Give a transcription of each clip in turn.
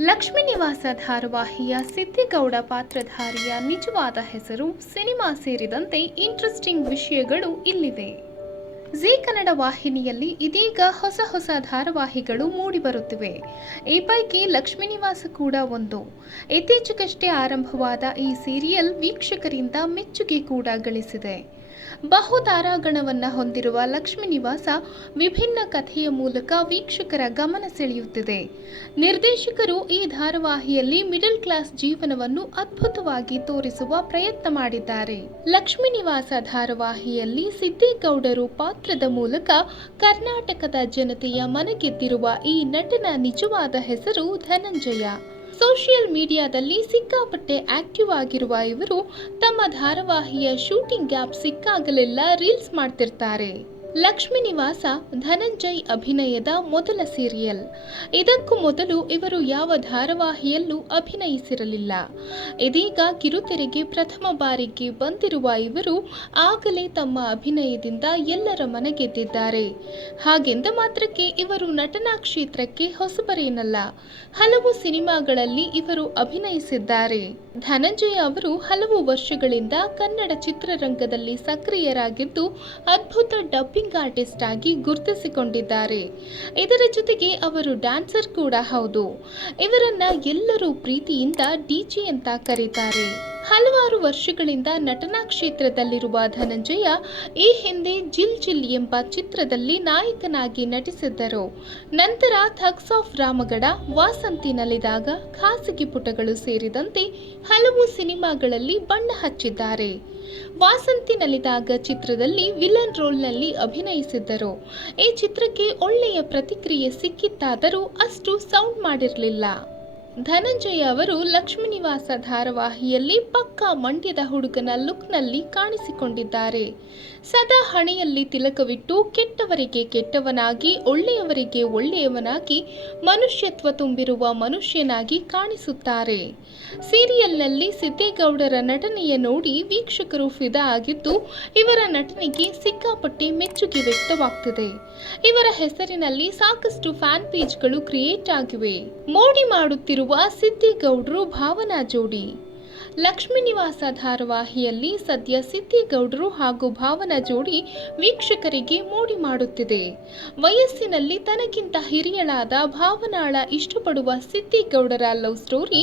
ಲಕ್ಷ್ಮೀ ನಿವಾಸ ಧಾರಾವಾಹಿಯ ಸಿದ್ದಿಗೌಡ ಪಾತ್ರಧಾರಿಯ ನಿಜವಾದ ಹೆಸರು ಸಿನಿಮಾ ಸೇರಿದಂತೆ ಇಂಟ್ರೆಸ್ಟಿಂಗ್ ವಿಷಯಗಳು ಇಲ್ಲಿವೆ. ಜಿ ಕನ್ನಡ ವಾಹಿನಿಯಲ್ಲಿ ಇದೀಗ ಹೊಸ ಹೊಸ ಧಾರಾವಾಹಿಗಳು ಮೂಡಿಬರುತ್ತಿವೆ. ಈ ಪೈಕಿ ಲಕ್ಷ್ಮೀ ನಿವಾಸ ಕೂಡ ಒಂದು. ಇತ್ತೀಚೆಗಷ್ಟೇ ಆರಂಭವಾದ ಈ ಸೀರಿಯಲ್ ವೀಕ್ಷಕರಿಂದ ಮೆಚ್ಚುಗೆ ಕೂಡ ಗಳಿಸಿದೆ. ಬಹು ತಾರಾಗಣವನ್ನ ಹೊಂದಿರುವ ಲಕ್ಷ್ಮೀ ನಿವಾಸ ವಿಭಿನ್ನ ಕಥೆಯ ಮೂಲಕ ವೀಕ್ಷಕರ ಗಮನ ಸೆಳೆಯುತ್ತಿದೆ. ನಿರ್ದೇಶಕರು ಈ ಧಾರಾವಾಹಿಯಲ್ಲಿ ಮಿಡಲ್ ಕ್ಲಾಸ್ ಜೀವನವನ್ನು ಅದ್ಭುತವಾಗಿ ತೋರಿಸುವ ಪ್ರಯತ್ನ ಮಾಡಿದ್ದಾರೆ. ಲಕ್ಷ್ಮೀ ನಿವಾಸ ಧಾರಾವಾಹಿಯಲ್ಲಿ ಸಿದ್ದೇಗೌಡರು ಪಾತ್ರದ ಮೂಲಕ ಕರ್ನಾಟಕದ ಜನತೆಯ ಮನಗೆದ್ದಿರುವ ಈ ನಟನ ನಿಜವಾದ ಹೆಸರು ಧನಂಜಯ. ಸೋಷಿಯಲ್ ಮೀಡಿಯಾದಲ್ಲಿ ಸಿಕ್ಕಾಪಟ್ಟೆ ಆಕ್ಟಿವ್ ಆಗಿರುವ ಇವರು ತಮ್ಮ ಧಾರಾವಾಹಿಯ ಶೂಟಿಂಗ್ ಗ್ಯಾಪ್ ಸಿಕ್ಕಾಗಲೆಲ್ಲ ರೀಲ್ಸ್ ಮಾಡ್ತಿರ್ತಾರೆ. ಲಕ್ಷ್ಮೀ ನಿವಾಸ ಧನಂಜಯ್ ಅಭಿನಯದ ಮೊದಲ ಸೀರಿಯಲ್. ಇದಕ್ಕೂ ಮೊದಲು ಇವರು ಯಾವ ಧಾರಾವಾಹಿಯಲ್ಲೂ ಅಭಿನಯಿಸಿರಲಿಲ್ಲ. ಇದೀಗ ಕಿರುತೆರೆಗೆ ಪ್ರಥಮ ಬಾರಿಗೆ ಬಂದಿರುವ ಇವರು ಆಗಲೇ ತಮ್ಮ ಅಭಿನಯದಿಂದ ಎಲ್ಲರ ಮನಗೆದ್ದಿದ್ದಾರೆ. ಹಾಗೆಂದ ಮಾತ್ರಕ್ಕೆ ಇವರು ನಟನಾ ಕ್ಷೇತ್ರಕ್ಕೆ ಹೊಸಬರೇನಲ್ಲ. ಹಲವು ಸಿನಿಮಾಗಳಲ್ಲಿ ಇವರು ಅಭಿನಯಿಸಿದ್ದಾರೆ. ಧನಂಜಯ ಅವರು ಹಲವು ವರ್ಷಗಳಿಂದ ಕನ್ನಡ ಚಿತ್ರರಂಗದಲ್ಲಿ ಸಕ್ರಿಯರಾಗಿದ್ದು ಅದ್ಭುತ ಡಬ್ಬಿಂಗ್ ಆರ್ಟಿಸ್ಟ್ ಆಗಿ ಗುರುತಿಸಿಕೊಂಡಿದ್ದಾರೆ. ಇದರ ಜೊತೆಗೆ ಅವರು ಡ್ಯಾನ್ಸರ್ ಕೂಡ ಹೌದು. ಇವರನ್ನ ಎಲ್ಲರೂ ಪ್ರೀತಿಯಿಂದ ಡಿಜೆ ಅಂತ ಕರೀತಾರೆ. ಹಲವಾರು ವರ್ಷಗಳಿಂದ ನಟನಾ ಕ್ಷೇತ್ರದಲ್ಲಿರುವ ಧನಂಜಯ ಈ ಹಿಂದೆ ಜಿಲ್ ಜಿಲ್ ಎಂಬ ಚಿತ್ರದಲ್ಲಿ ನಾಯಕನಾಗಿ ನಟಿಸಿದ್ದರು. ನಂತರ ಥಗ್ಸ್ ಆಫ್ ರಾಮಗಡ ವಾಸಂತಿನಲ್ಲಿದಾಗ ಖಾಸಗಿ ಪುಟಗಳು ಸೇರಿದಂತೆ ಹಲವು ಸಿನಿಮಾಗಳಲ್ಲಿ ಬಣ್ಣ ಹಚ್ಚಿದ್ದಾರೆ. ವಾಸಂತಿನಲ್ಲಿದಾಗ ಚಿತ್ರದಲ್ಲಿ ವಿಲನ್ ರೋಲ್ನಲ್ಲಿ ಅಭಿನಯಿಸಿದ್ದರು. ಈ ಚಿತ್ರಕ್ಕೆ ಒಳ್ಳೆಯ ಪ್ರತಿಕ್ರಿಯೆ ಸಿಕ್ಕಿತ್ತಾದರೂ ಅಷ್ಟು ಸೌಂಡ್ ಮಾಡಿರಲಿಲ್ಲ. ಧನಂಜಯ ಅವರು ಲಕ್ಷ್ಮೀನಿವಾಸ ಧಾರಾವಾಹಿಯಲ್ಲಿ ಪಕ್ಕಾ ಮಂಡ್ಯದ ಹುಡುಗನ ಲುಕ್ನಲ್ಲಿ ಕಾಣಿಸಿಕೊಂಡಿದ್ದಾರೆ. ಸದಾ ಹಣೆಯಲ್ಲಿ ತಿಲಕವಿಟ್ಟು ಕೆಟ್ಟವರಿಗೆ ಕೆಟ್ಟವನಾಗಿ, ಒಳ್ಳೆಯವರಿಗೆ ಒಳ್ಳೆಯವನಾಗಿ, ಮನುಷ್ಯತ್ವ ತುಂಬಿರುವ ಮನುಷ್ಯನಾಗಿ ಕಾಣಿಸುತ್ತಾರೆ. ಸೀರಿಯಲ್ನಲ್ಲಿ ಸಿದ್ದೇಗೌಡರ ನಟನೆಯ ನೋಡಿ ವೀಕ್ಷಕರು ಫಿದಾ ಆಗಿದ್ದು, ಇವರ ನಟನೆಗೆ ಸಿಕ್ಕಾಪಟ್ಟೆ ಮೆಚ್ಚುಗೆ ವ್ಯಕ್ತವಾಗ್ತಿದೆ. ಇವರ ಹೆಸರಿನಲ್ಲಿ ಸಾಕಷ್ಟು ಫ್ಯಾನ್ ಪೇಜ್ಗಳು ಕ್ರಿಯೇಟ್ ಆಗಿವೆ. ಮೋಡಿ ಮಾಡುತ್ತಿರುವ ಸಿದ್ದೇಗೌಡರು ಭಾವನಾ ಜೋಡಿ ಲಕ್ಷ್ಮೀ ನಿವಾಸ ಧಾರಾವಾಹಿಯಲ್ಲಿ ಸದ್ಯ ಸಿದ್ದಿಗೌಡರು ಹಾಗೂ ಭಾವನಾ ಜೋಡಿ ವೀಕ್ಷಕರಿಗೆ ಮೋಡಿ ಮಾಡುತ್ತಿದೆ. ವಯಸ್ಸಿನಲ್ಲಿ ತನಗಿಂತ ಹಿರಿಯಳಾದ ಭಾವನಾಳ ಇಷ್ಟಪಡುವ ಸಿದ್ದಿಗೌಡರ ಲವ್ ಸ್ಟೋರಿ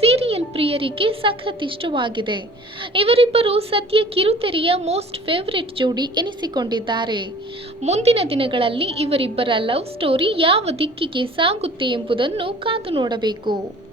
ಸೀರಿಯಲ್ ಪ್ರಿಯರಿಗೆ ಸಖತ್ ಇಷ್ಟವಾಗಿದೆ ಇವರಿಬ್ಬರು ಸದ್ಯ ಕಿರುತೆರೆಯ ಮೋಸ್ಟ್ ಫೇವರಿಟ್ ಜೋಡಿ ಎನಿಸಿಕೊಂಡಿದ್ದಾರೆ. ಮುಂದಿನ ದಿನಗಳಲ್ಲಿ ಇವರಿಬ್ಬರ ಲವ್ ಸ್ಟೋರಿ ಯಾವ ದಿಕ್ಕಿಗೆ ಸಾಗುತ್ತೆ ಎಂಬುದನ್ನು ಕಾದು ನೋಡಬೇಕು.